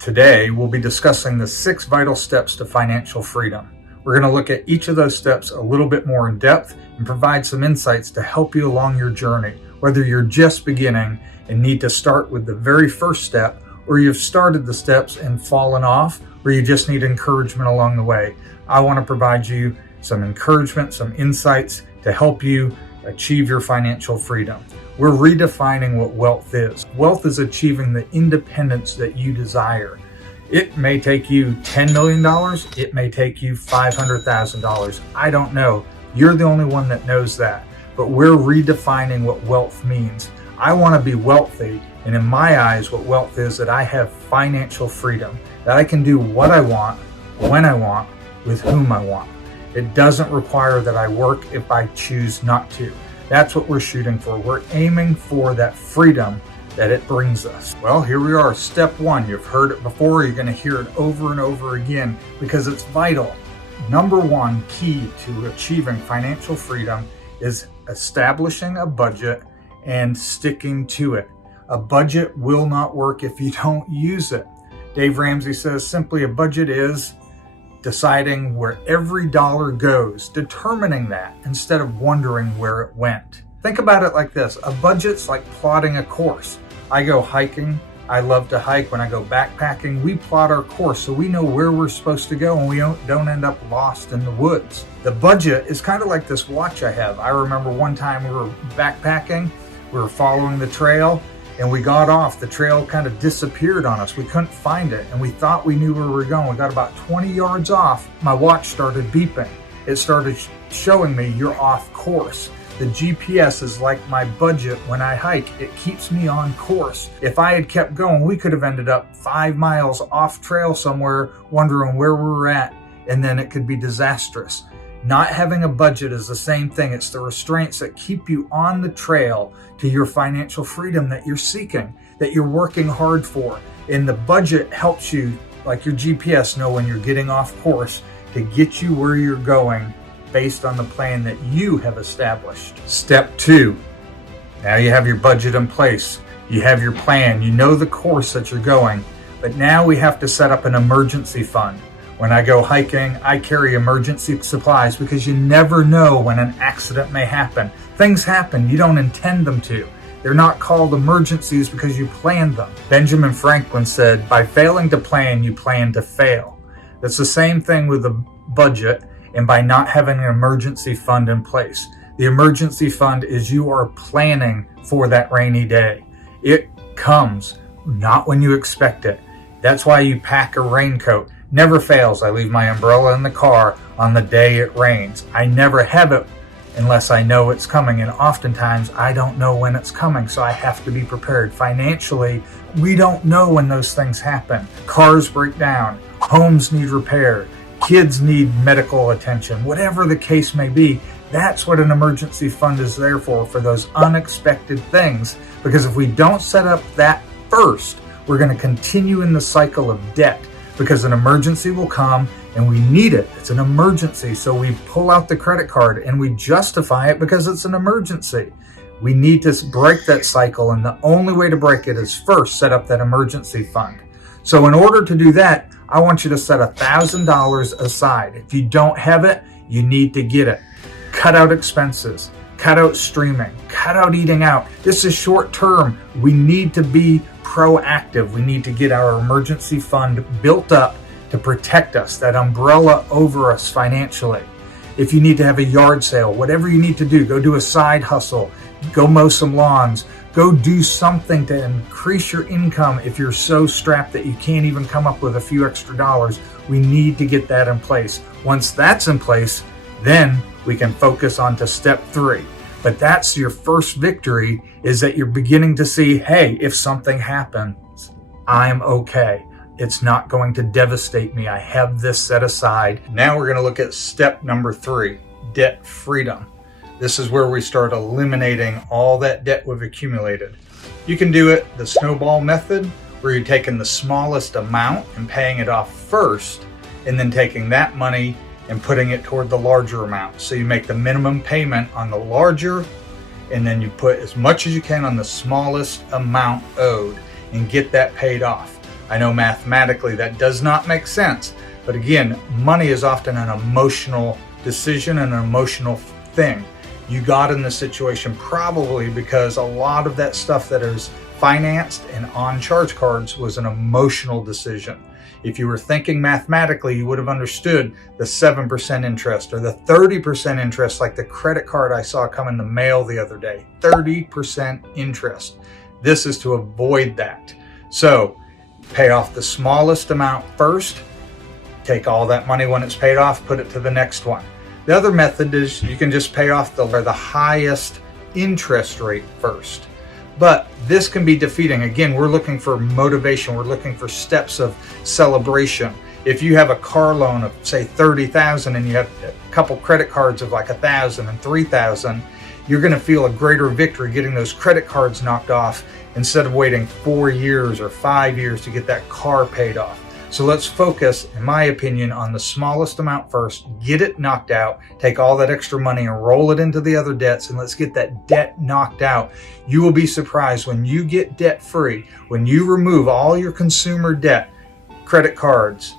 Today, we'll be discussing the 6 vital steps to financial freedom. We're going to look at each of those steps a little bit more in depth and provide some insights to help you along your journey, whether you're just beginning and need to start with the very first step, or you've started the steps and fallen off, or you just need encouragement along the way. I want to provide you some encouragement, some insights to help you achieve your financial freedom. We're redefining what wealth is. Wealth is achieving the independence that you desire. It may take you $10 million. It may take you $500,000. I don't know. You're the only one that knows that. But we're redefining what wealth means. I want to be wealthy. And in my eyes, what wealth is that I have financial freedom, that I can do what I want, when I want, with whom I want. It doesn't require that I work if I choose not to. That's what we're shooting for. We're aiming for that freedom that it brings us. Well, here we are, step 1. You've heard it before. You're going to hear it over and over again because it's vital. Number 1 key to achieving financial freedom is establishing a budget and sticking to it. A budget will not work if you don't use it. Dave Ramsey says simply a budget is deciding where every dollar goes, determining that instead of wondering where it went. Think about it like this. A budget's like plotting a course. I go hiking. I love to hike. When I go backpacking, we plot our course so we know where we're supposed to go and we don't end up lost in the woods. The budget is kind of like this watch I have. I remember one time we were backpacking, we were following the trail, and we got off. The trail kind of disappeared on us. We couldn't find it, and we thought we knew where we were going. We got about 20 yards off. My watch started beeping. It started showing me you're off course. The GPS is like my budget when I hike. It keeps me on course. If I had kept going, we could have ended up 5 miles off trail somewhere, wondering where we were at, and then it could be disastrous. Not having a budget is the same thing. It's the restraints that keep you on the trail to your financial freedom that you're seeking, that you're working hard for. And the budget helps you, like your GPS, know when you're getting off course to get you where you're going based on the plan that you have established. Step 2, now you have your budget in place. You have your plan. You know the course that you're going. But now we have to set up an emergency fund. When I go hiking, I carry emergency supplies because you never know when an accident may happen. Things happen, you don't intend them to. They're not called emergencies because you planned them. Benjamin Franklin said, by failing to plan, you plan to fail. That's the same thing with the budget and by not having an emergency fund in place. The emergency fund is you are planning for that rainy day. It comes not when you expect it. That's why you pack a raincoat. Never fails. I leave my umbrella in the car on the day it rains. I never have it unless I know it's coming, and oftentimes I don't know when it's coming, so I have to be prepared. Financially, we don't know when those things happen. Cars break down, homes need repair, kids need medical attention, whatever the case may be. That's what an emergency fund is there for those unexpected things, because if we don't set up that first, we're going to continue in the cycle of debt. Because an emergency will come and we need it. It's an emergency. So we pull out the credit card and we justify it because it's an emergency. We need to break that cycle. And the only way to break it is first set up that emergency fund. So in order to do that, I want you to set $1,000 aside. If you don't have it, you need to get it. Cut out expenses. Cut out streaming. Cut out eating out. This is short term. We need to be proactive. We need to get our emergency fund built up to protect us, that umbrella over us financially. If you need to have a yard sale, whatever you need to do, go do a side hustle, go mow some lawns, go do something to increase your income. If you're so strapped that you can't even come up with a few extra dollars, we need to get that in place. Once that's in place, then we can focus on to step 3. But that's your first victory, is that you're beginning to see, hey, if something happens, I'm okay. It's not going to devastate me. I have this set aside. Now we're going to look at step number 3, debt freedom. This is where we start eliminating all that debt we've accumulated. You can do it the snowball method, where you're taking the smallest amount and paying it off first, and then taking that money and putting it toward the larger amount. So you make the minimum payment on the larger, and then you put as much as you can on the smallest amount owed and get that paid off. I know mathematically that does not make sense, but again, money is often an emotional decision and an emotional thing. You got in the situation probably because a lot of that stuff that is financed and on charge cards was an emotional decision. If you were thinking mathematically, you would have understood the 7% interest or the 30% interest, like the credit card I saw come in the mail the other day, 30% interest. This is to avoid that. So pay off the smallest amount first, take all that money when it's paid off, put it to the next one. The other method is you can just pay off the highest interest rate first. But this can be defeating. Again, we're looking for motivation. We're looking for steps of celebration. If you have a car loan of say $30,000 and you have a couple credit cards of like $1,000 and $3,000, you're going to feel a greater victory getting those credit cards knocked off instead of waiting 4 years or 5 years to get that car paid off. So let's focus, in my opinion, on the smallest amount first, get it knocked out, take all that extra money and roll it into the other debts, and let's get that debt knocked out. You will be surprised when you get debt free, when you remove all your consumer debt, credit cards,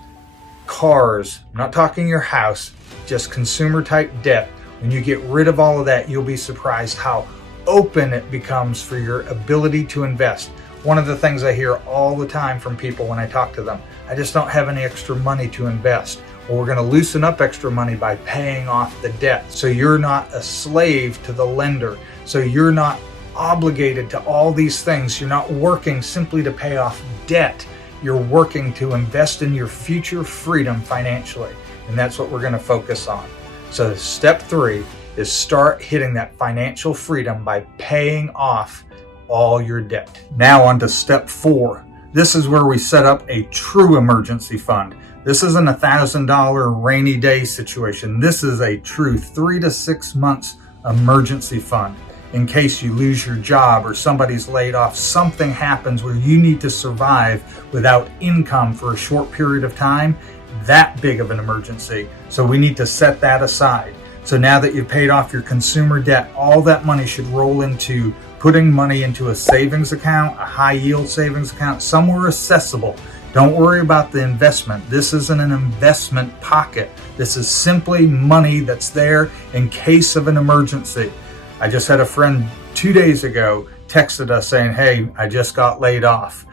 cars, I'm not talking your house, just consumer type debt. When you get rid of all of that, you'll be surprised how open it becomes for your ability to invest. One of the things I hear all the time from people when I talk to them, I just don't have any extra money to invest. Well, we're going to loosen up extra money by paying off the debt. So you're not a slave to the lender. So you're not obligated to all these things. You're not working simply to pay off debt. You're working to invest in your future freedom financially. And that's what we're going to focus on. So step 3 is start hitting that financial freedom by paying off all your debt. Now on to step 4. This is where we set up a true emergency fund. This isn't a $1,000 rainy day situation. This is a true 3 to 6 months emergency fund. In case you lose your job or somebody's laid off, something happens where you need to survive without income for a short period of time, that big of an emergency. So we need to set that aside. So now that you've paid off your consumer debt, all that money should roll into putting money into a savings account, a high yield savings account, somewhere accessible. Don't worry about the investment. This isn't an investment pocket. This is simply money that's there in case of an emergency. I just had a friend 2 days ago texted us saying, hey, I just got laid off.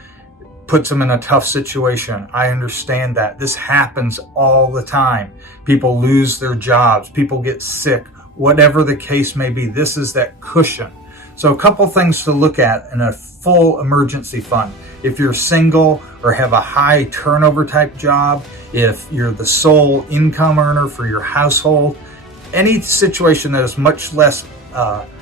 Puts them in a tough situation. I understand that. This happens all the time. People lose their jobs. People get sick. Whatever the case may be, this is that cushion. So a couple things to look at in a full emergency fund. If you're single or have a high turnover type job, if you're the sole income earner for your household, any situation that is much less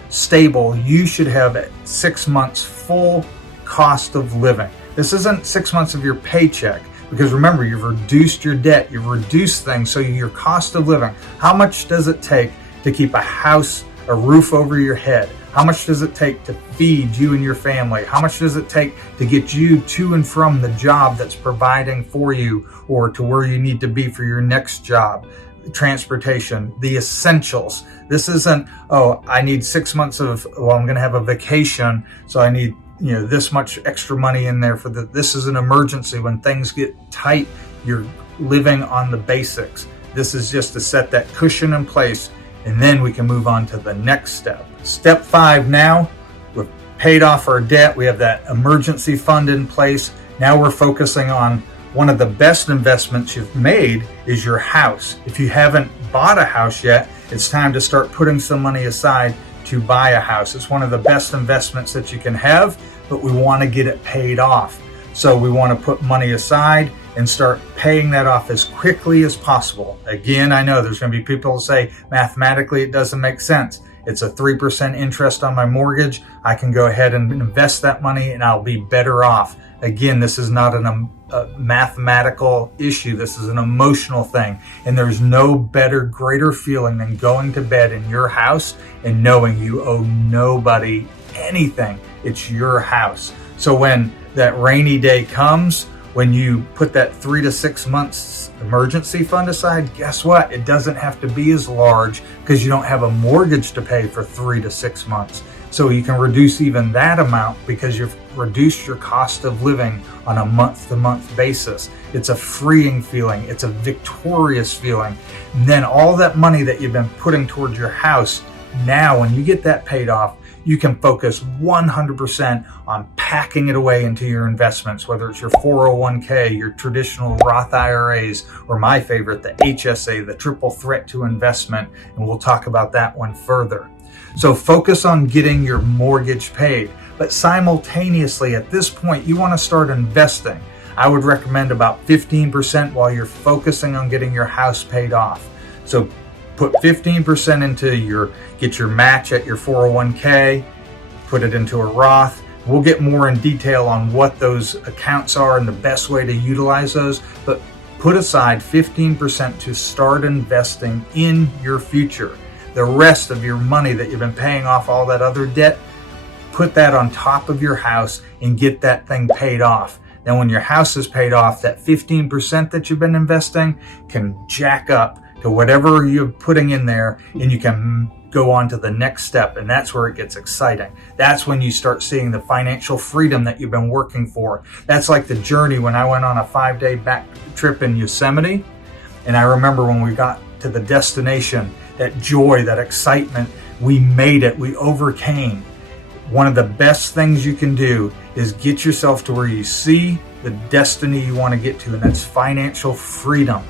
stable, you should have 6 months full cost of living. This isn't 6 months of your paycheck, because remember, you've reduced your debt, you've reduced things, so your cost of living, how much does it take to keep a house, a roof over your head? How much does it take to feed you and your family? How much does it take to get you to and from the job that's providing for you or to where you need to be for your next job? Transportation, the essentials. This isn't, oh, I need 6 months of, well, I'm going to have a vacation, so I need this much extra money in there for this is an emergency. When things get tight, you're living on the basics. This is just to set that cushion in place, and then we can move on to the next step. Step 5 now, we've paid off our debt. We have that emergency fund in place. Now we're focusing on one of the best investments you've made is your house. If you haven't bought a house yet, it's time to start putting some money aside to buy a house. It's one of the best investments that you can have, but we want to get it paid off. So we want to put money aside and start paying that off as quickly as possible. Again, I know there's going to be people who say mathematically it doesn't make sense. It's a 3% interest on my mortgage. I can go ahead and invest that money and I'll be better off. Again, this is not a mathematical issue. This is an emotional thing. And there's no better, greater feeling than going to bed in your house and knowing you owe nobody anything. It's your house. So when that rainy day comes, when you put that 3 to 6 months emergency fund aside, guess what? It doesn't have to be as large because you don't have a mortgage to pay for 3 to 6 months. So you can reduce even that amount because you've reduce your cost of living on a month-to-month basis. It's a freeing feeling. It's a victorious feeling. And then all that money that you've been putting towards your house, now when you get that paid off, you can focus 100% on packing it away into your investments, whether it's your 401k, your traditional Roth IRAs, or my favorite, the HSA, the triple threat to investment. And we'll talk about that one further. So focus on getting your mortgage paid, but simultaneously at this point, you want to start investing. I would recommend about 15% while you're focusing on getting your house paid off. So put 15% into get your match at your 401k, put it into a Roth. We'll get more in detail on what those accounts are and the best way to utilize those, but put aside 15% to start investing in your future. The rest of your money that you've been paying off all that other debt, put that on top of your house and get that thing paid off. Then when your house is paid off, that 15% that you've been investing can jack up to whatever you're putting in there, and you can go on to the next step. And that's where it gets exciting. That's when you start seeing the financial freedom that you've been working for. That's like the journey when I went on a 5-day back trip in Yosemite. And I remember when we got to the destination, that joy, that excitement, we made it, we overcame. One of the best things you can do is get yourself to where you see the destiny you want to get to, and that's financial freedom.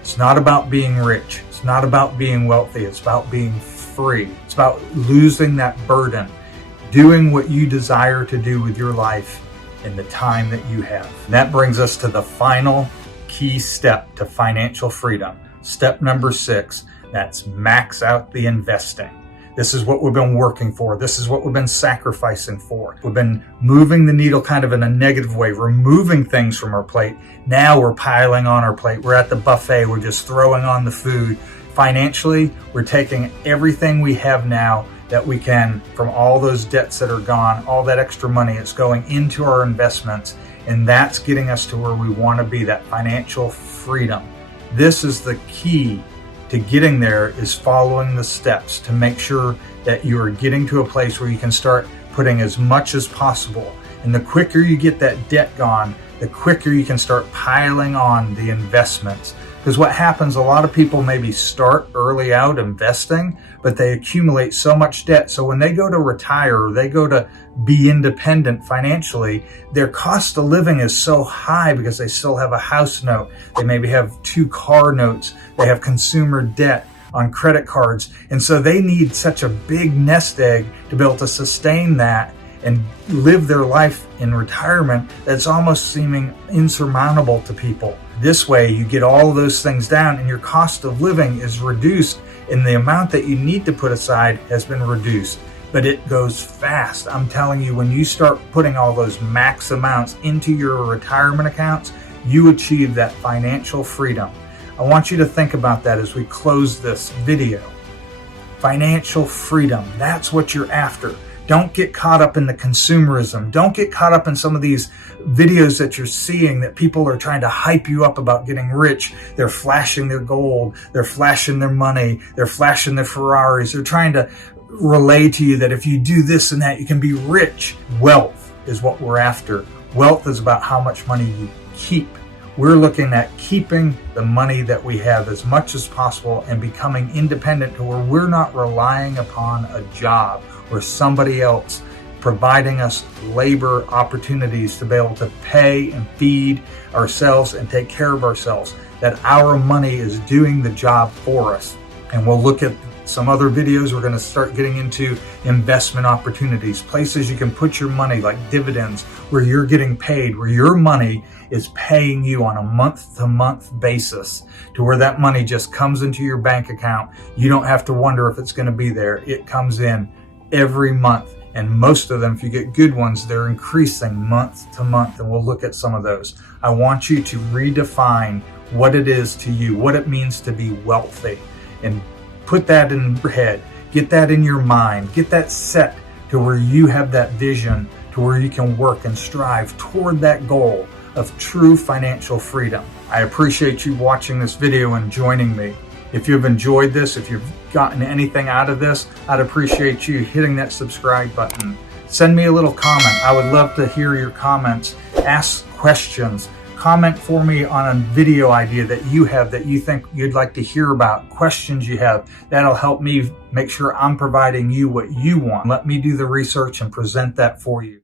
It's not about being rich. It's not about being wealthy. It's about being free. It's about losing that burden, doing what you desire to do with your life in the time that you have. And that brings us to the final key step to financial freedom. Step number 6, that's max out the investing. This is what we've been working for. This is what we've been sacrificing for. We've been moving the needle kind of in a negative way, removing things from our plate. Now we're piling on our plate. We're at the buffet. We're just throwing on the food. Financially, we're taking everything we have now that we can from all those debts that are gone, all that extra money, it's going into our investments. And that's getting us to where we want to be, that financial freedom. This is the key to getting there, is following the steps to make sure that you are getting to a place where you can start putting as much as possible. And the quicker you get that debt gone, the quicker you can start piling on the investments. Because what happens, a lot of people maybe start early out investing, but they accumulate so much debt. So when they go to retire or they go to be independent financially, their cost of living is so high because they still have a house note. They maybe have 2 car notes. They have consumer debt on credit cards. And so they need such a big nest egg to be able to sustain that and live their life in retirement that's almost seeming insurmountable to people. This way you get all of those things down and your cost of living is reduced, and the amount that you need to put aside has been reduced. But it goes fast. I'm telling you, when you start putting all those max amounts into your retirement accounts, you achieve that financial freedom. I want you to think about that as we close this video. Financial freedom, that's what you're after. Don't get caught up in the consumerism. Don't get caught up in some of these videos that you're seeing that people are trying to hype you up about getting rich. They're flashing their gold. They're flashing their money. They're flashing their Ferraris. They're trying to relay to you that if you do this and that, you can be rich. Wealth is what we're after. Wealth is about how much money you keep. We're looking at keeping the money that we have as much as possible and becoming independent to where we're not relying upon a job or somebody else providing us labor opportunities to be able to pay and feed ourselves and take care of ourselves, that our money is doing the job for us. And we'll look at some other videos. We're going to start getting into investment opportunities, places you can put your money like dividends, where you're getting paid, where your money is paying you on a month-to-month basis, to where that money just comes into your bank account. You don't have to wonder if it's going to be there. It comes in every month. And most of them, if you get good ones, they're increasing month to month. And we'll look at some of those. I want you to redefine what it is to you, what it means to be wealthy, and put that in your head, get that in your mind, get that set to where you have that vision, to where you can work and strive toward that goal of true financial freedom. I appreciate you watching this video and joining me. If you've enjoyed this, if you've gotten anything out of this, I'd appreciate you hitting that subscribe button, Send me a little comment. I would love to hear your comments. Ask questions. Comment for me on a video idea that you have that you think you'd like to hear about, questions you have. That'll help me make sure I'm providing you what you want. Let me do the research and present that for you.